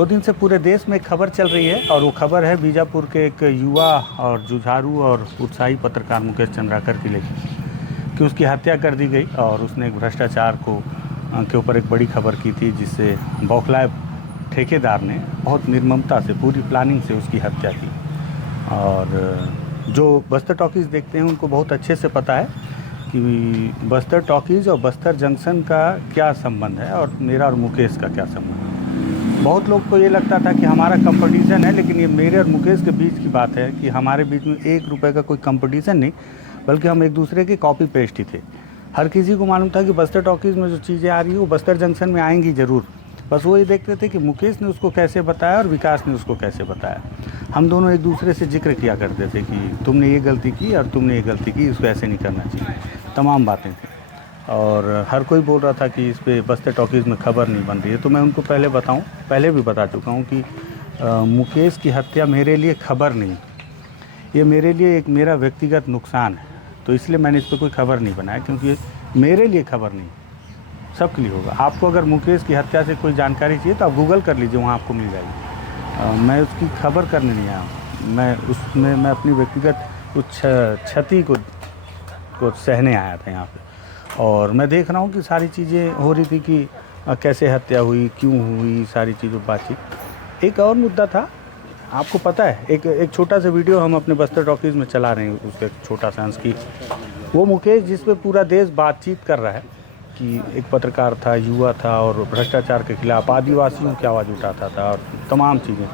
2 दिन से पूरे देश में एक खबर चल रही है और वो खबर है बीजापुर के एक युवा और जुझारू और उत्साही पत्रकार मुकेश चंद्राकर की लेकर कि उसकी हत्या कर दी गई और उसने एक भ्रष्टाचार के ऊपर एक बड़ी खबर की थी, जिससे बौखलाए ठेकेदार ने बहुत निर्ममता से पूरी प्लानिंग से उसकी हत्या की। और जो बस्तर टॉकीज़ देखते हैं उनको बहुत अच्छे से पता है कि बस्तर टॉकीज़ और बस्तर जंक्शन का क्या संबंध है और मेरा और मुकेश का क्या संबंध है। बहुत लोग को ये लगता था कि हमारा कंपटीशन है, लेकिन ये मेरे और मुकेश के बीच की बात है कि हमारे बीच में 1 रुपये का कोई कंपटीशन नहीं, बल्कि हम एक दूसरे के कॉपी पेस्ट ही थे। हर किसी को मालूम था कि बस्तर टॉकीज़ में जो चीज़ें आ रही है वो बस्तर जंक्शन में आएंगी ज़रूर। बस वो ये देखते थे कि मुकेश ने उसको कैसे बताया और विकास ने उसको कैसे बताया। हम दोनों एक दूसरे से जिक्र किया करते थे कि तुमने ये गलती की और तुमने ये गलती की, इसको ऐसे नहीं करना चाहिए, तमाम बातें थी। और हर कोई बोल रहा था कि इस पे बस्तर टॉकीज़ में खबर नहीं बन रही है। तो मैं उनको पहले भी बता चुका हूँ कि मुकेश की हत्या मेरे लिए खबर नहीं, ये मेरे लिए एक मेरा व्यक्तिगत नुकसान है। तो इसलिए मैंने इस पर कोई खबर नहीं बनाया, क्योंकि मेरे लिए खबर नहीं, सबके लिए होगा। आपको अगर मुकेश की हत्या से कोई जानकारी चाहिए तो आप गूगल कर लीजिए, वहाँ आपको मिल जाएगी। मैं उसकी खबर करने नहीं आया हूँ, मैं अपनी व्यक्तिगत कुछ क्षति को सहने आया था यहाँ पे। और मैं देख रहा हूँ कि सारी चीज़ें हो रही थी कि कैसे हत्या हुई, क्यों हुई, सारी चीज़ों बातचीत। एक और मुद्दा था, आपको पता है, एक छोटा सा वीडियो हम अपने बस्तर टॉकीज़ में चला रहे हैं, उसका छोटा सा अंश की वो मुकेश जिस पे पूरा देश बातचीत कर रहा है कि एक पत्रकार था, युवा था और भ्रष्टाचार के खिलाफ आदिवासियों की आवाज़ उठाता था और तमाम चीज़ें।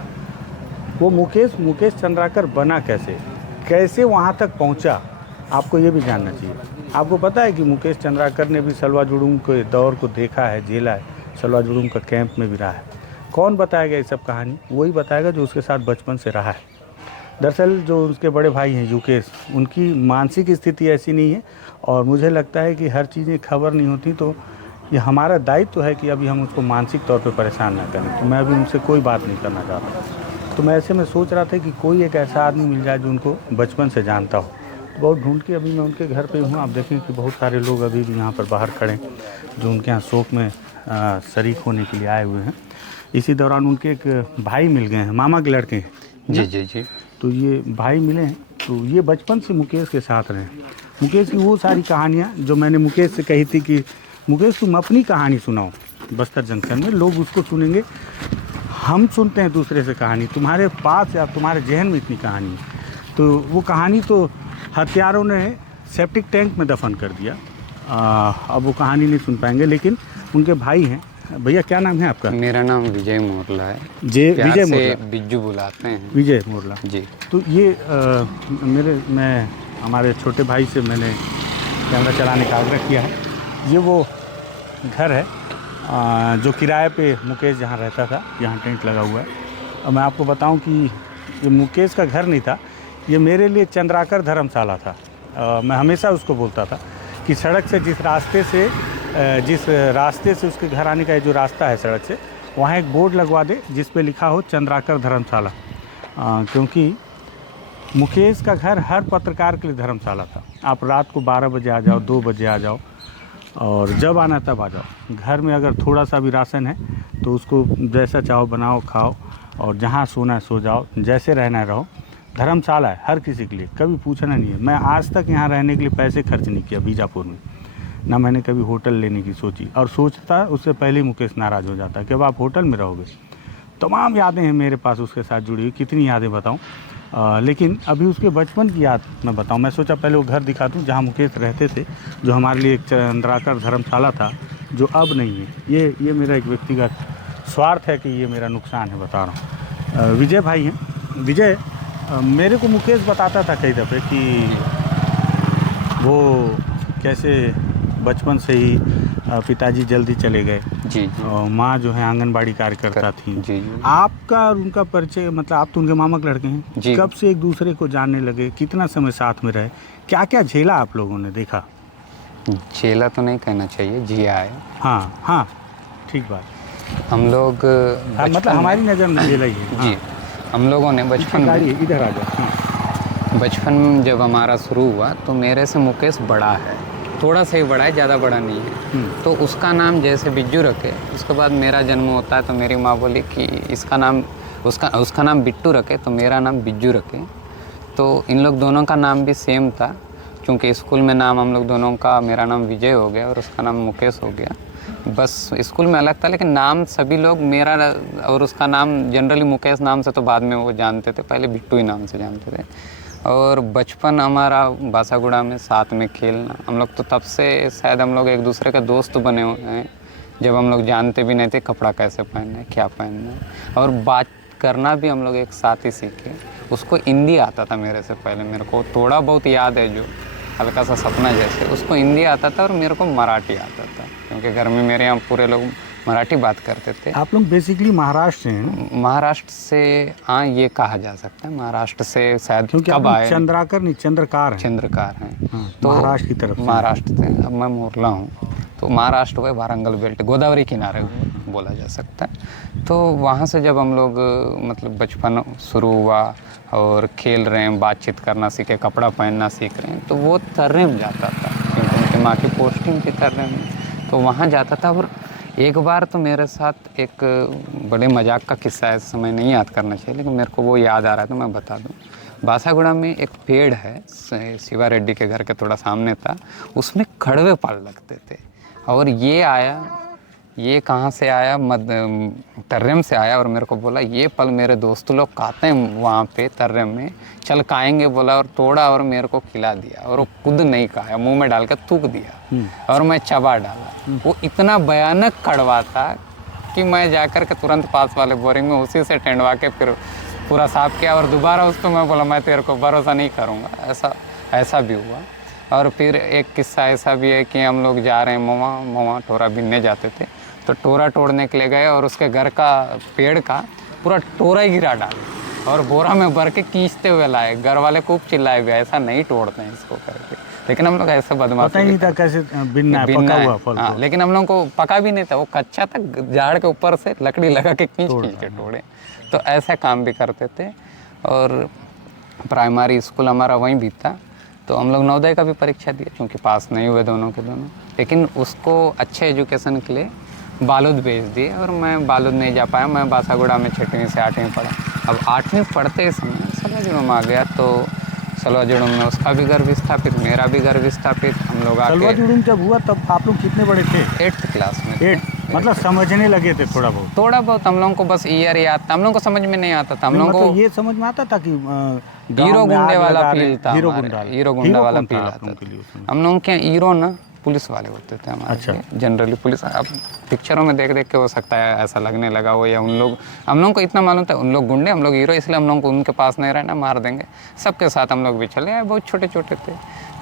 वो मुकेश चंद्राकर बना कैसे वहाँ तक पहुँचा, आपको ये भी जानना चाहिए। आपको पता है कि मुकेश चंद्राकर ने भी सलवा जुड़ूम के दौर को देखा है, झेला है, सलवा जुड़ूम का कैंप में भी रहा है। कौन बताएगा ये सब कहानी? वही बताएगा जो उसके साथ बचपन से रहा है। दरअसल जो उसके बड़े भाई हैं युकेश, उनकी मानसिक स्थिति ऐसी नहीं है और मुझे लगता है कि हर चीज़ें खबर नहीं होती, तो ये हमारा दायित्व तो है कि अभी हम उसको मानसिक तौर पर परेशान ना करें। तो मैं अभी उनसे कोई बात नहीं करना चाहता। तो मैं ऐसे में सोच रहा था कि कोई एक ऐसा आदमी मिल जाए जो उनको बचपन से जानता हो। बहुत ढूंढ के अभी मैं उनके घर पे हूँ। आप देखें कि बहुत सारे लोग अभी भी यहाँ पर बाहर खड़े हैं जो उनके यहाँ शोक में शरीक होने के लिए आए हुए हैं। इसी दौरान उनके एक भाई मिल गए हैं, मामा के लड़के हैं। जी। तो ये भाई मिले हैं, तो ये बचपन से मुकेश के साथ रहे। मुकेश की वो सारी कहानियाँ जो मैंने मुकेश से कही थी कि मुकेश तुम अपनी कहानी सुनाओ बस्तर जंक्शन में, लोग उसको सुनेंगे। हम सुनते हैं दूसरे से कहानी, तुम्हारे पास या तुम्हारे जहन में इतनी कहानी है, तो वो कहानी तो हत्यारों ने सेप्टिक टैंक में दफन कर दिया। अब वो कहानी नहीं सुन पाएंगे, लेकिन उनके भाई हैं। भैया क्या नाम है आपका? मेरा नाम विजय मोरला है। विजय मोरला, बिज्जू बुलाते हैं। विजय मोरला जी। तो ये मैं हमारे छोटे भाई से मैंने कैमरा चलाने का आग्रह किया है। ये वो घर है जो किराए पे मुकेश जहाँ रहता था, यहाँ टेंट लगा हुआ है। और मैं आपको बताऊं कि ये मुकेश का घर नहीं था, ये मेरे लिए चंद्राकर धर्मशाला था। मैं हमेशा उसको बोलता था कि सड़क से जिस रास्ते से उसके घर आने का जो रास्ता है सड़क से, वहाँ एक बोर्ड लगवा दे जिस पे लिखा हो चंद्राकर धर्मशाला। क्योंकि मुकेश का घर हर पत्रकार के लिए धर्मशाला था। आप रात को 12 बजे आ जाओ, 2 बजे आ जाओ, और जब आना तब आ जाओ। घर में अगर थोड़ा सा भी राशन है तो उसको जैसा चाहो बनाओ, खाओ, और जहाँ सोना है सो जाओ, जैसे रहना है रहो। धर्मशाला है हर किसी के लिए, कभी पूछना नहीं है। मैं आज तक यहाँ रहने के लिए पैसे खर्च नहीं किया बीजापुर में, ना मैंने कभी होटल लेने की सोची। और सोचता उससे पहले ही मुकेश नाराज़ हो जाता कि अब आप होटल में रहोगे। तमाम यादें हैं मेरे पास उसके साथ जुड़ी हुई, कितनी यादें बताऊँ। लेकिन अभी उसके बचपन की याद मैं बताऊँ, मैं सोचा पहले वो घर दिखा दूँ जहाँ मुकेश रहते थे, जो हमारे लिए एक चंद्राकर धर्मशाला था, जो अब नहीं है। ये मेरा एक व्यक्तिगत स्वार्थ है कि ये मेरा नुकसान है, बता रहा हूँ। विजय भाई हैं। विजय, मेरे को मुकेश बताता था कई दफ़े कि वो कैसे बचपन से ही पिताजी जल्दी चले गए। जी। और माँ जो है आंगनबाड़ी कार्यकर्ता थी। जी। आपका और उनका परिचय, मतलब आप तो उनके मामा के लड़के हैं जी। कब से एक दूसरे को जानने लगे, कितना समय साथ में रहे, क्या क्या झेला आप लोगों ने देखा? झेला तो नहीं कहना चाहिए, जिया है। हाँ ठीक बात। हम लोग मतलब हमारी नज़र में झेला ही है। जी। हम लोगों ने बचपन में, इधर आ जाओ। बचपन जब हमारा शुरू हुआ तो मेरे से मुकेश बड़ा है। थोड़ा सा ही बड़ा है, ज़्यादा बड़ा नहीं है। तो उसका नाम जैसे बिज्जू रखे, उसके बाद मेरा जन्म होता है तो मेरी माँ बोली कि इसका नाम उसका नाम बिट्टू रखे, तो मेरा नाम बिज्जू रखे। तो इन लोग दोनों का नाम भी सेम था, क्योंकि स्कूल में नाम हम लोग दोनों का, मेरा नाम विजय हो गया और उसका नाम मुकेश हो गया। बस स्कूल में अलग था, लेकिन नाम सभी लोग मेरा और उसका नाम जनरली मुकेश नाम से तो बाद में वो जानते थे, पहले बिट्टू ही नाम से जानते थे। और बचपन हमारा बासागुड़ा में साथ में खेलना, हम लोग तो तब से शायद हम लोग एक दूसरे के दोस्त बने हुए हैं, जब हम लोग जानते भी नहीं थे कपड़ा कैसे पहनना है, क्या पहनना है। और बात करना भी हम लोग एक साथ ही सीखे। उसको हिंदी आता था मेरे से पहले, मेरे को थोड़ा बहुत याद है, जो हल्का सा सपना जैसे, उसको हिंदी आता था और मेरे को मराठी आता था, क्योंकि घर में मेरे यहाँ पूरे लोग मराठी बात करते थे। आप लोग बेसिकली महाराष्ट्र से हैं? महाराष्ट्र से, हाँ ये कहा जा सकता है, महाराष्ट्र से शायद। क्योंकि कब आए? चंद्राकर नहीं, चंद्रकार हैं। चंद्रकार हैं। हाँ, तो महाराष्ट्र की तरफ से। महाराष्ट्र से, अब मैं मोरला हूँ, तो महाराष्ट्र हुए वारंगल बेल्ट, गोदावरी किनारे बोला जा सकता है। तो वहाँ से जब हम लोग मतलब बचपन शुरू हुआ और खेल रहे हैं, बातचीत करना सीखे, कपड़ा पहनना सीख रहे हैं, तो वो तर्रे में जाता था, क्योंकि उनकी माँ की पोस्टिंग थी तर्रे में, तो वहाँ जाता था। और एक बार तो मेरे साथ एक बड़े मजाक का किस्सा है, इस समय नहीं याद करना चाहिए, लेकिन मेरे को वो याद आ रहा है तो मैं बता दूं। बासागुड़ा में एक पेड़ है, शिवा रेड्डी के घर के थोड़ा सामने था, उसमें कड़वे पाल लगते थे। और ये कहाँ से आया, तर्रेम से आया, और मेरे को बोला ये पल मेरे दोस्त लोग खाते हैं वहाँ पे तर्रेम में, चल खाएंगे बोला, और तोड़ा और मेरे को खिला दिया, और वो खुद नहीं खाया, मुंह में डाल कर थूक दिया और मैं चबा डाला। वो इतना भयानक कड़वा था कि मैं जाकर के तुरंत पास वाले बोरिंग में उसी से टेंडवा के फिर पूरा साफ किया, और दोबारा उसको मैं बोला मैं तेरे को भरोसा नहीं करूँगा, ऐसा भी हुआ। और फिर एक किस्सा ऐसा भी है कि हम लोग जा रहे हैं मोवा टोरा बीनने जाते थे, तो टोरा तोड़ने के लिए गए और उसके घर का पेड़ का पूरा टोरा ही गिरा डाला और बोरा में भर के खींचते हुए लाए। घर वाले खूब चिल्लाए भी, ऐसा नहीं तोड़ते हैं इसको करके, लेकिन हम लोग ऐसे बदमाश पता ही नहीं था कैसे बिनना है, पका हुआ फल। हाँ, लेकिन हम लोग को पका भी नहीं था, वो कच्चा था, झाड़ के ऊपर से लकड़ी लगा के खींच के तोड़े। तो ऐसा काम भी करते थे। और प्राइमरी स्कूल हमारा वहीं भी था, तो हम लोग नवोदय का भी परीक्षा दिए, क्योंकि पास नहीं हुए दोनों के दोनों, लेकिन उसको अच्छे एजुकेशन के लिए बालोद भेज दिए, और मैं बालोद नहीं जा पाया। मैं बासागुड़ा में 6वीं से 8वीं पढ़ा। अब 8वीं पढ़ते समय सलवाजुड़म आ गया, तो सलवाजुड़म में उसका भी घर विस्थापित, मेरा भी घर विस्थापित। हम लोग आके सलवाजुड़म जब हुआ तब आप लोग कितने बड़े थे? 8th क्लास में। 8 मतलब समझने लगे थे थोड़ा बहुत? हम लोगों को बस ईयर याद था, हम लोगों को समझ में नहीं आता था। हम लोगों को ये समझ में आता था कि हीरो गुंडे वाला फील था, हीरो गुंडा वाला फील आता था। हम लोगों के हीरो ना पुलिस वाले होते थे हमारे। अच्छा। जनरली पुलिस, अब पिक्चरों में देख देख के हो सकता है ऐसा लगने लगा हो, या उन लोग, हम लोगों को इतना मालूम था उन लोग गुंडे, हम लोग हीरो, इसलिए हम लोगों को उनके पास नहीं रहना, मार देंगे। सबके साथ हम लोग भी चले आए, बहुत छोटे छोटे थे।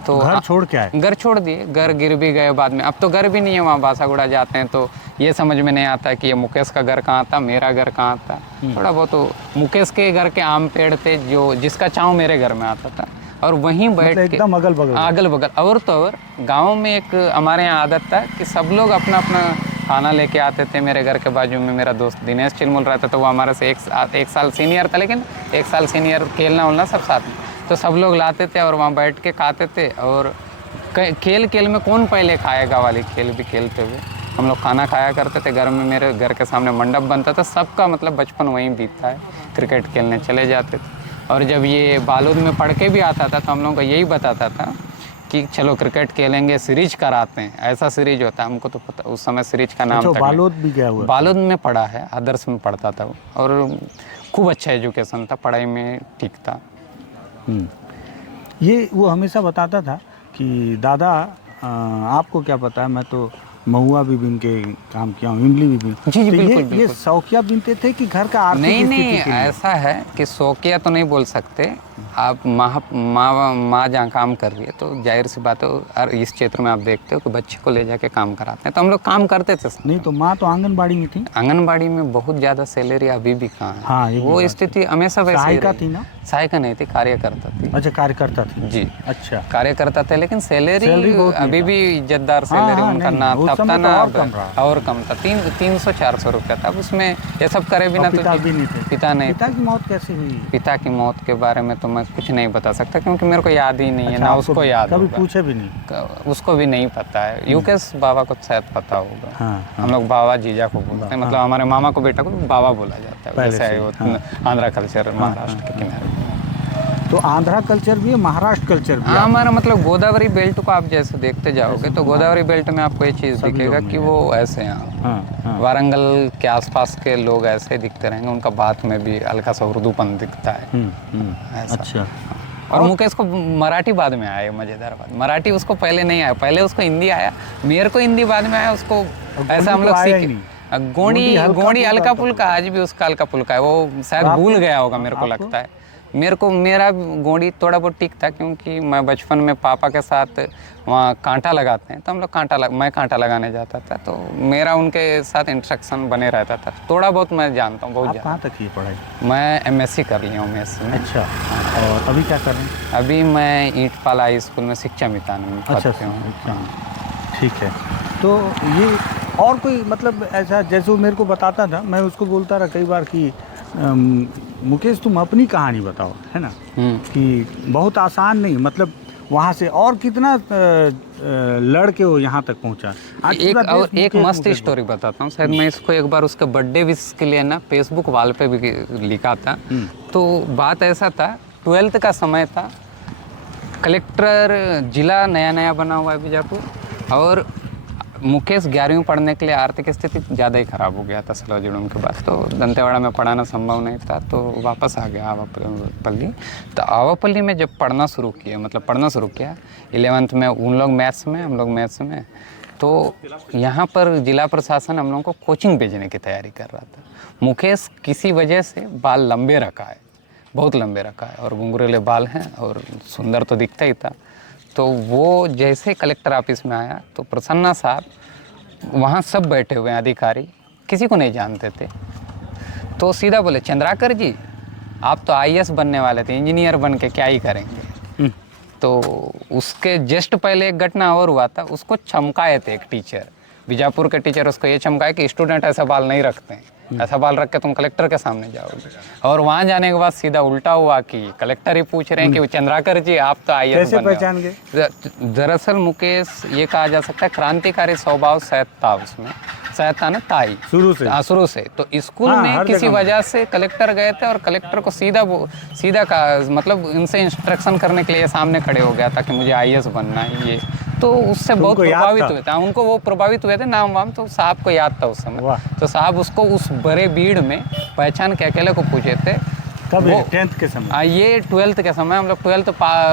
तो घर छोड़ के आए? घर छोड़ दिए, घर गिर भी गए बाद में। अब तो घर भी नहीं है वहाँ, बासागुड़ा जाते हैं तो ये समझ में नहीं आता कि ये मुकेश का घर कहाँ था, मेरा घर कहाँ था। थोड़ा बहुत तो मुकेश के घर के आम पेड़ थे, जो जिसका छाँव मेरे घर में आता था, और वहीं बैठ के एकदम अगल बगल। और तो और गाँव में एक हमारे यहाँ आदत था कि सब लोग अपना अपना खाना लेके आते थे। मेरे घर के बाजू में मेरा दोस्त दिनेश चिलमुल रहता था, वो हमारे से एक साल सीनियर था, लेकिन 1 साल सीनियर, खेलना उलना सब साथ में। तो सब लोग लाते थे और वहाँ बैठ के खाते थे। और खेल में कौन पहले खाएगा वाली खेल भी खेलते हुए हम लोग खाना खाया करते थे। घर में मेरे घर के सामने मंडप बनता था, सबका मतलब बचपन वहीं बीतता है, क्रिकेट खेलने चले जाते थे। और जब ये बालोद में पढ़ के भी आता था तो हम लोगों को यही बताता था कि चलो क्रिकेट खेलेंगे, सीरीज कराते हैं, ऐसा सीरीज होता है। हमको तो पता उस समय सीरीज का नाम था। बालोद भी गया हुआ? बालोद में पढ़ा है, आदर्श में पढ़ता था वो, और खूब अच्छा एजुकेशन था, पढ़ाई में ठीक था। ये वो हमेशा बताता था कि दादा आपको क्या पता है, मैं तो महुआ भी बिन के काम किया हूँ, इमली भी बिन। जी, तो बिल्कुल। ये शौकिया बिनते थे कि घर का आर्थिक नहीं, ऐसा है कि शौकिया तो नहीं बोल सकते आप। माँ जहाँ काम कर रही है तो जाहिर सी बात है, और इस क्षेत्र में आप देखते हो कि बच्चे को ले जाके काम कराते हैं, तो हम लोग काम करते थे। नहीं तो माँ तो आंगनबाड़ी में थी। आंगनबाड़ी में बहुत ज़्यादा सैलरी अभी भी कहाँ है। हाँ, वो स्थिति हमेशा वैसे सहायिका थी ना? सहायिका नहीं थी, कार्यकर्ता थी। अच्छा, कार्यकर्ता थी। जी, अच्छा, कार्यकर्ता थे, लेकिन सैलरी अभी भी इज्जतदार सैलरी उनका ना था। हफ्ता समय तो ना और कम रहा। और कम था, 300-400 रुपया था। अब उसमें ये सब करे भी और ना तो पिता भी नहीं थे। पिता नहीं पिता की मौत कैसे हुई? पिता की मौत के बारे में तो मैं कुछ नहीं बता सकता, क्योंकि मेरे को याद ही नहीं है, अच्छा, ना आपको उसको याद कभी होगा। पूछे भी नहीं? उसको भी नहीं पता है। यूकेश बाबा को शायद पता होगा। हाँ, हाँ। हम लोग बाबा जीजा को बोलते हैं, मतलब हमारे मामा को बेटा को बाबा बोला जाता है, पहले जैसे से, है वो हाँ। आंध्रा कल्चर महाराष्ट्र के किनारे। तो आंध्रा कल्चर भी है, महाराष्ट्र कल्चर भी है। हाँ, हमारा मतलब गोदावरी बेल्ट को आप जैसे देखते जाओगे तो गोदावरी बेल्ट में आपको ये चीज़ सभी दिखेगा लोग कि में वो ऐसे हैं। हाँ, हाँ। वारंगल के आसपास के लोग ऐसे दिखते रहेंगे, उनका बात में भी हल्का सा उर्दूपन दिखता है। ऐसा। अच्छा। और मुकेश को मराठी बाद में आया, मज़ेदार बात, मराठी उसको पहले नहीं आया, पहले उसको हिंदी आया, मेरे को हिंदी बाद में आया, उसको ऐसा हम लोग सीखे। गोंडी हल्का पुल्का, आज भी उसका हल्का पुल्का है, वो शायद भूल गया होगा, मेरे को लगता है। मेरा गोंडी थोड़ा बहुत ठीक था, क्योंकि मैं बचपन में पापा के साथ वहाँ कांटा लगाते हैं, तो हम लोग मैं कांटा लगाने जाता था, तो मेरा उनके साथ इंस्ट्रक्शन बने रहता था। थोड़ा बहुत मैं जानता हूँ, बहुत ज़्यादा। कहाँ तक की पढ़ाई? मैं एमएससी कर लिया हूँ एमएससी में। अच्छा, और अभी क्या कर रहे हैं? अभी मैं ईंटपाल हाई स्कूल में शिक्षा मितान में पढ़ती हूँ। ठीक है। तो ये और कोई मतलब ऐसा, जैसे वो मेरे को बताता था, मैं उसको बोलता रहा कई बार कि मुकेश तुम अपनी कहानी बताओ, है ना, कि बहुत आसान नहीं, मतलब वहाँ से और कितना लड़ के वो यहाँ तक पहुँचा। एक मस्त स्टोरी बताता हूँ, शायद मैं इसको एक बार उसके बर्थडे विश के लिए ना फेसबुक वॉल पे भी लिखा था। तो बात ऐसा था, 12th का समय था, कलेक्टर जिला नया बना हुआ है बीजापुर, और मुकेश 11वीं पढ़ने के लिए आर्थिक स्थिति ज़्यादा ही ख़राब हो गया था सलाजुड़ूम के बाद, तो दंतेवाड़ा में पढ़ाना संभव नहीं था, तो वापस आ गया आवापल्ली। तो आवापल्ली में जब पढ़ना शुरू किया 11th में, उन लोग मैथ्स में, हम लोग मैथ्स में, तो यहाँ पर जिला प्रशासन हम लोगों को कोचिंग भेजने की तैयारी कर रहा था। मुकेश किसी वजह से बाल लंबे रखा है, बहुत लंबे रखा है, और घुंघरेले बाल हैं, और सुंदर तो दिखता ही था। तो वो जैसे कलेक्टर ऑफिस में आया, तो प्रसन्ना साहब, वहाँ सब बैठे हुए हैं अधिकारी, किसी को नहीं जानते थे, तो सीधा बोले, चंद्राकर जी आप तो आईएएस बनने वाले थे, इंजीनियर बन के क्या ही करेंगे। तो उसके जस्ट पहले एक घटना और हुआ था, उसको चमकाए थे एक टीचर, बीजापुर के टीचर उसको ये चमकाए कि स्टूडेंट ऐसा बाल नहीं रखते हैं, ऐसा बाल रख के तुम कलेक्टर के सामने जाओगे। और वहाँ जाने के बाद सीधा उल्टा हुआ कि कलेक्टर ही पूछ रहे हैं कि चंद्राकर जी आप तो आईएएस कैसे पहचान गए? दरअसल मुकेश, ये कहा जा सकता है क्रांतिकारी स्वभाव शायद था उसमें, शायद था ना, ताई शुरू से। तो स्कूल में किसी वजह से कलेक्टर गए थे, और कलेक्टर को सीधा का मतलब इनसे इंस्ट्रक्शन करने के लिए सामने खड़े हो गया था कि मुझे आईएएस बनना है ये। तो उससे बहुत प्रभावित हुए थे, उनको वो प्रभावित हुए थे, नाम वाम तो साहब को याद था उस समय। तो साहब उसको उस बड़े भीड़ में पहचान के अकेले को पूछे थे। कब? 10th के समय? ये 12th के समय, हम लोग 12th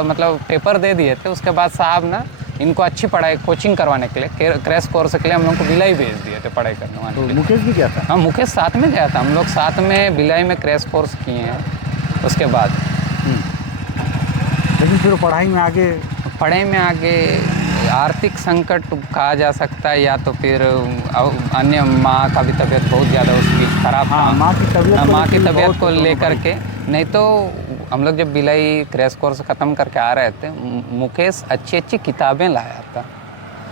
मतलब पेपर दे दिए थे, उसके बाद साहब ना इनको अच्छी पढ़ाई कोचिंग करवाने के लिए, क्रैश कोर्स के लिए हम लोग को भिलाई भेज दिए थे पढ़ाई करने वाले। तो मुकेश भी क्या था? हाँ, मुकेश साथ में गया था, हम लोग साथ में भिलाई में क्रैश कोर्स किए हैं उसके बाद। लेकिन फिर पढ़ाई में आगे आर्थिक संकट कहा जा सकता है, या तो फिर अन्य माँ का भी तबीयत बहुत ज़्यादा उसकी खराब था। माँ की तबीयत को लेकर के, नहीं तो हम लोग जब भिलाई क्रैश कोर्स ख़त्म करके आ रहे थे, मुकेश अच्छी किताबें लाया था,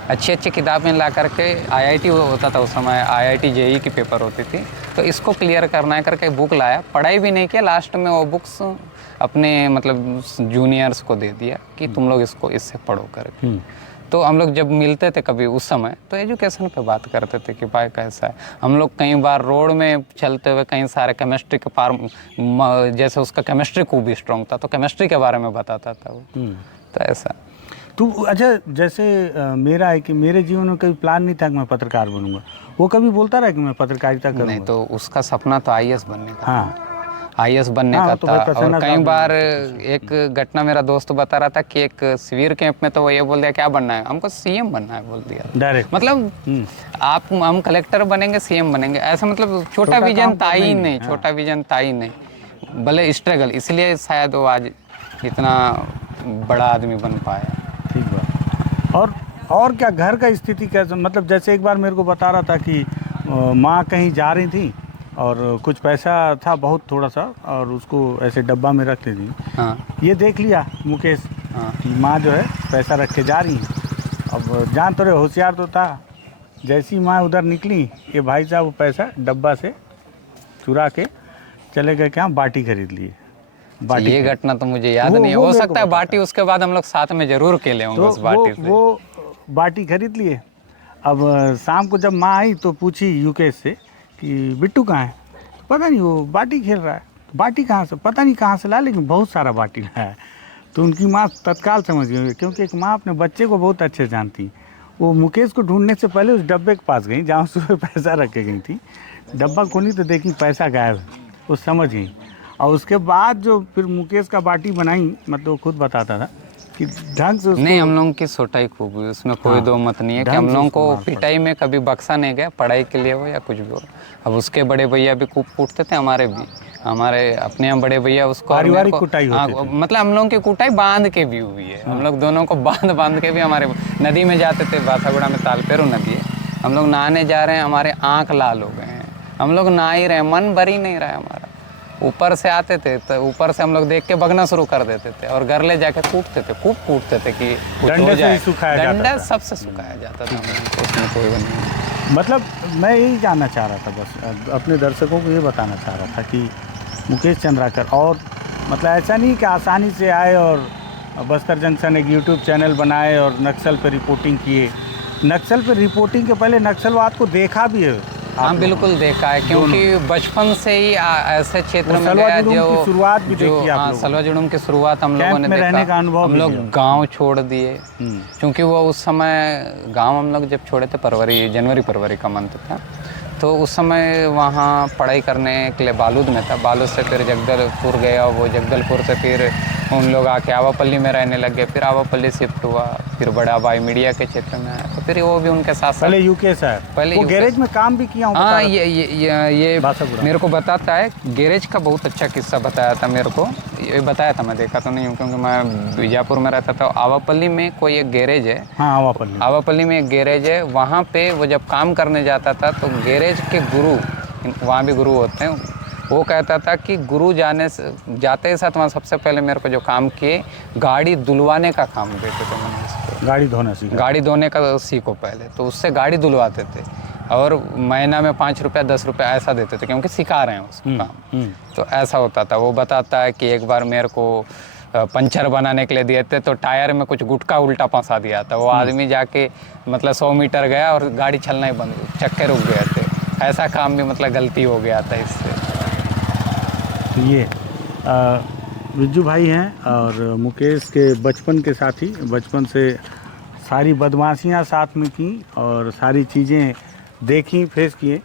अच्छी किताबें ला करके, आईआईटी होता था उस समय, आईआईटी जेईई की पेपर होती थी, तो इसको क्लियर करना है करके बुक लाया, पढ़ाई भी नहीं किया, लास्ट में वो बुक्स अपने मतलब जूनियर्स को दे दिया कि तुम लोग इससे पढ़ो करके। तो हम लोग जब मिलते थे कभी उस समय, तो एजुकेशन पे बात करते थे कि भाई कैसा है। हम लोग कई बार रोड में चलते हुए कई सारे केमिस्ट्री के जैसे उसका केमिस्ट्री खूब भी स्ट्रॉन्ग था, तो केमिस्ट्री के बारे में बताता था वो। तो ऐसा। तो अच्छा, जैसे मेरा है कि मेरे जीवन में कभी प्लान नहीं था कि मैं पत्रकार बनूंगा, वो कभी बोलता रहा कि मैं पत्रकारिता करूंगा? नहीं, तो उसका सपना तो आईएएस बनने का। हाँ, आईएएस बनने का था। और कई बार एक घटना मेरा दोस्त बता रहा था कि एक शिविर कैंप में तो वो ये बोल दिया क्या बनना है, हमको सीएम बनना है बोल दिया डायरेक्ट। मतलब हम कलेक्टर बनेंगे, सीएम बनेंगे, ऐसा मतलब छोटा विजन था ही नहीं, छोटा विजन था ही नहीं, भले स्ट्रगल, इसलिए शायद वो आज इतना बड़ा आदमी बन पाया। ठीक बात। और क्या घर का स्थिति कैसे, मतलब जैसे एक बार मेरे को बता रहा था कि माँ कहीं जा रही थी और कुछ पैसा था बहुत थोड़ा सा, और उसको ऐसे डब्बा में रखती थी। हाँ। ये देख लिया मुकेश कि माँ जो है पैसा रख के जा रही है। अब जान तो रहे, होशियार तो था, जैसी माँ उधर निकली, ये भाई साहब वो पैसा डब्बा से चुरा के चले गए, क्या बाटी खरीद लिए। बाटी ये घटना तो मुझे याद वो- नहीं है, वो हो मेरे को सकता है पता बाटी उसके बाद हम लोग साथ में जरूर खेले होंगे तो उस बाटी से। वो बाटी खरीद लिए। अब शाम को जब माँ आई तो पूछी यूकेश से कि बिट्टू कहाँ है, पता नहीं वो बाटी खेल रहा है। बाटी कहाँ से, पता नहीं कहाँ से ला, लेकिन बहुत सारा बाटी लाया है। तो उनकी माँ तत्काल समझ गई, क्योंकि एक माँ अपने बच्चे को बहुत अच्छे जानती। वो मुकेश को ढूंढने से पहले उस डब्बे के पास गई जहाँ सुबह पैसा रखे गई थी। डब्बा खोली तो देखी पैसा गायब है, वो समझ गई। और उसके बाद जो फिर मुकेश का बाटी बनाई, मतलब वो खुद बताता था कि ढंग से उसको, नहीं, हम लोगों की सोटाई खूब हुई, उसमें कोई हाँ, दो मत नहीं है कि ढंग हम से लोगों उसको को मार पड़ा। पिटाई में कभी बक्सा नहीं गया, पढ़ाई के लिए हो या कुछ भी हो। अब उसके बड़े भैया भी खूब कूटते थे, हमारे भी, हमारे अपने यहाँ बड़े भैया उसको और मेरे पारिवारिक को- कुटाई हाँ, होती थी। मतलब हम लोगों की कुटाई बांध के भी हुई है। हम लोग दोनों को बांध के भी, हमारे नदी में जाते थे, बासागुड़ा में तालपेरू नदी है, हम लोग नहाने जा रहे हैं, हमारे आँख लाल हो गए हैं, हम लोग नहा ही रहे, मन भर ही नहीं रहा है हमारा। ऊपर से आते थे तो ऊपर से हम लोग देख के भगना शुरू कर देते थे और घर ले जाके कूटते थे, खूब कूटते थे कि कुछ डंडे हो से जाए। ही सुखाया जाता डंडा था। सबसे सुखाया जाता था हम लोगों को, उसमें कोई वो नहीं। मतलब मैं यही जानना चाह रहा था, बस अपने दर्शकों को ये बताना चाह रहा था कि मुकेश चंद्राकर, और मतलब ऐसा नहीं कि आसानी से आए और बस्तर जंक्शन एक यूट्यूब चैनल बनाए और नक्सल पे रिपोर्टिंग किए। नक्सल पे रिपोर्टिंग के पहले नक्सलवाद को देखा भी है हाँ बिल्कुल देखा है, क्योंकि बचपन से ही ऐसे क्षेत्र में सलवा गया जुड़ूम की जो शुरुआत भी देखी आप हाँ, लोगों ने। सलवा जुड़ूम की शुरुआत हम लोगों कैंप ने में रहने का देखा। अनुभव हम भी लोग लिया। गांव छोड़ दिए, हम्म। क्योंकि वो उस समय गांव हम लोग जब छोड़े थे, जनवरी फरवरी का मंथ था, तो उस समय वहाँ पढ़ाई करने के लिए बालूद में था। बालूद से फिर जगदलपुर गया, वो जगदलपुर से फिर उन लोग आके आवापल्ली में रहने लग गए, फिर आवापल्ली शिफ्ट हुआ, फिर बड़ा भाई मीडिया के क्षेत्र में आया, तो फिर वो भी उनके साथ साथ पहले यूकेश है, पहले वो यूकेश। गैरेज में काम भी किया हूँ, बता हाँ, रहा था। ये बासागुड़ा। मेरे को बताता है, गैरेज का बहुत अच्छा किस्सा बताया था मेरे को। ये बताया था, मैं देखा तो नहीं हूँ क्योंकि मैं बीजापुर में रहता था। आवापल्ली में कोई एक गैरेज है, हाँ आवापल्ली। आवापल्ली में एक गैरेज है, वहाँ पे वो जब काम करने जाता था तो गैरेज के गुरु, वहाँ भी गुरु होते हैं, वो कहता था कि गुरु जाते ही साथ वहाँ सबसे पहले मेरे को जो काम किए, गाड़ी धुलवाने का काम देते थे मैंने इसको। गाड़ी धोना सीखा। गाड़ी धोने का सीखो पहले, तो उससे गाड़ी धुलवाते थे और महीना में 5 रुपया 10 रुपया ऐसा देते थे, क्योंकि सिखा रहे हैं उसको काम। तो ऐसा होता था। वो बताता है कि एक बार मेरे को पंचर बनाने के लिए दिए थे, तो टायर में कुछ गुटखा उल्टा फंसा दिया था। वो आदमी जाके मतलब 100 मीटर गया और गाड़ी चलना ही बंद, चक्के रुक गए थे। ऐसा काम भी मतलब गलती हो गया था इससे। तो ये विज्जू भाई हैं और मुकेश के बचपन के साथी, बचपन से सारी बदमाशियां साथ में की और सारी चीज़ें देखी, फेस किए।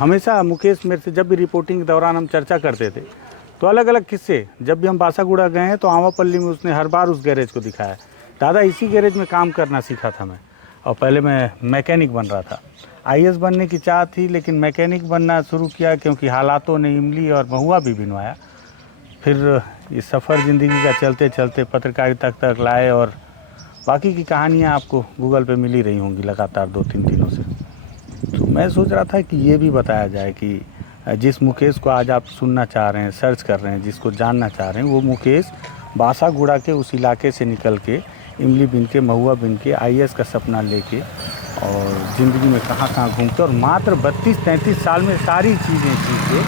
हमेशा मुकेश मेरे से जब भी रिपोर्टिंग के दौरान हम चर्चा करते थे तो अलग अलग किस्से, जब भी हम बासागुड़ा गए हैं तो आवापल्ली में उसने हर बार उस गैरेज को दिखाया। दादा इसी गैरेज में काम करना सीखा था मैं, और पहले मैं मैकेनिक बन रहा था। आईएएस बनने की चाह थी, लेकिन मैकेनिक बनना शुरू किया क्योंकि हालातों ने इमली और महुआ भी बिनवाया। फिर ये सफ़र ज़िंदगी का चलते चलते पत्रकारिता तक लाए, और बाकी की कहानियाँ आपको गूगल पे मिल ही रही होंगी लगातार 2-3 दिनों से। तो मैं सोच रहा था कि ये भी बताया जाए कि जिस मुकेश को आज आप सुनना चाह रहे हैं, सर्च कर रहे हैं, जिसको जानना चाह रहे हैं, वो मुकेश बासागुड़ा के उस इलाके से निकल के इमली बिन के, महुआ बिन के, आईएएस का सपना लेके और ज़िंदगी में कहाँ कहाँ घूमते, और मात्र 32-33 साल में सारी चीज़ें जी के,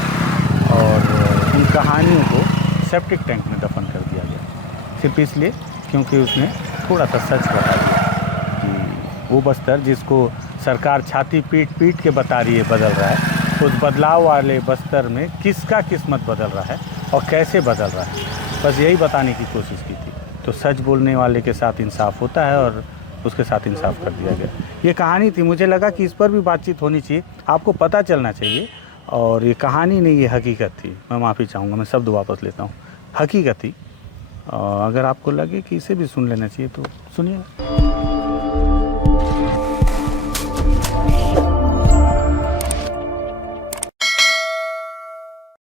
और उन कहानियों को सेप्टिक टैंक में दफन कर दिया गया, सिर्फ इसलिए क्योंकि उसने थोड़ा सा सच बता दिया कि वो बस्तर जिसको सरकार छाती पीट पीट के बता रही है बदल रहा है, उस बदलाव वाले बस्तर में किसका किस्मत बदल रहा है और कैसे बदल रहा है, बस यही बताने की कोशिश की थी। तो सच बोलने वाले के साथ इंसाफ होता है, और उसके साथ इंसाफ कर दिया गया। ये कहानी थी, मुझे लगा कि इस पर भी बातचीत होनी चाहिए, आपको पता चलना चाहिए। और ये कहानी नहीं, ये हकीकत थी। मैं माफ़ी चाहूँगा, मैं शब्द वापस लेता हूँ, हकीकत थी। अगर आपको लगे कि इसे भी सुन लेना चाहिए तो सुनिए।